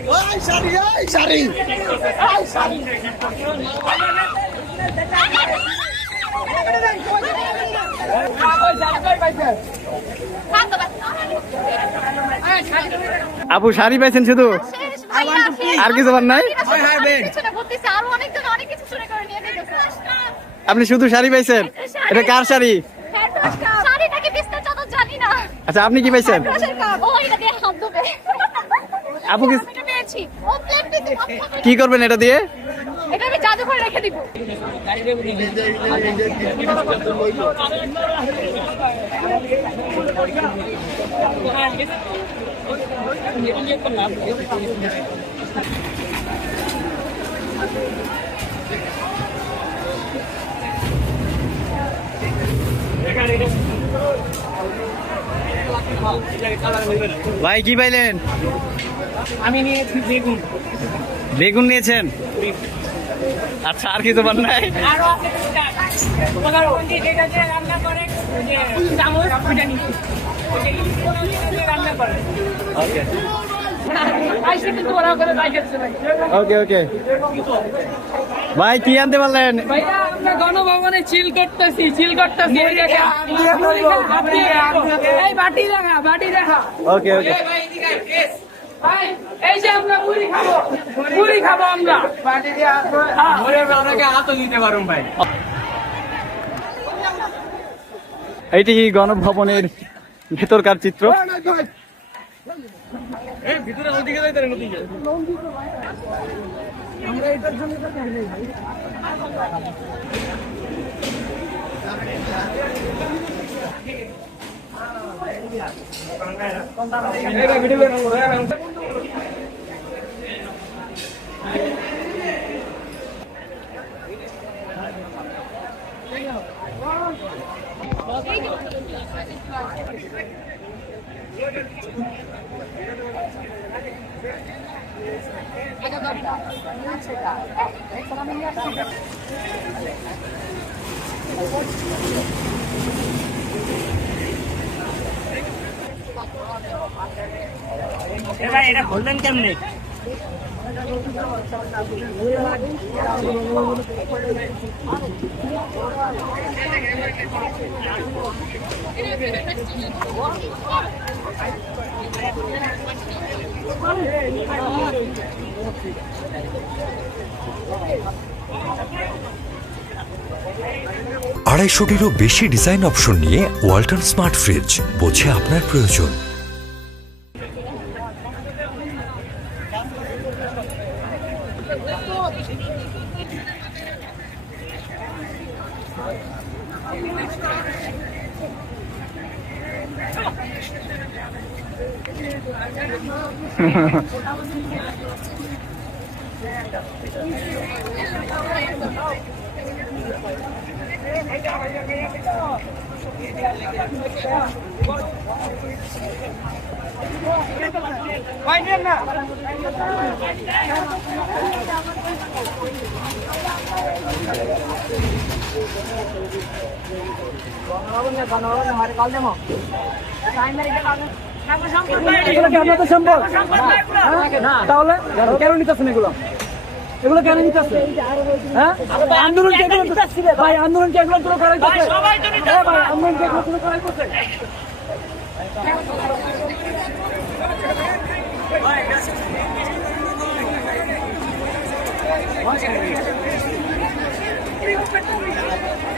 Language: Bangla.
আপু শাড়ি পাইছেন শুধু, আর কিছু নাই? আপনি শুধু শাড়ি পাইছেন? এটা কার শাড়ি? আচ্ছা, আপনি কি পাইছেন? আপু কি করবেন এটা দিয়ে? এটা আমি জাদুঘরে রেখে দিব। ভাই কি পাইলেন? আমি নিয়েছি বেগুন। বেগুন নিয়েছেন? আচ্ছা, আর কিছু পান নাই? ওকে ওকে। ভাই কি আনতে পারলেন? ভাইয়া আমরা গণভবনে চিল করতেছি। এই বাটি দেখা। ওকে। ভাই এই যে আমরা মুড়ি খাবো আমরা। বাটি দিয়ে আপনাকে হাতও দিতে পারুন ভাই। এইটি গণভবনের ভেতরকার চিত্র। ভিতরে নদীকে যাইতে নদীকে আমরা এটার জন্য তো চাই নাই ভাই। এটা বললেন কেমনে? আড়াইশোটিরও বেশি ডিজাইন অপশন নিয়ে ওয়ালটন স্মার্ট ফ্রিজ, বোঝে আপনার প্রয়োজন। তাহলে কেন নিতেছেন এগুলো? এগুলো কেন নিতেছে? হ্যাঁ, আন্দোলন ভাই, আন্দোলন কি এগুলো পুরো করাই করছে? ভাই, আন্দোলন কি এগুলো পুরো করাই করছে?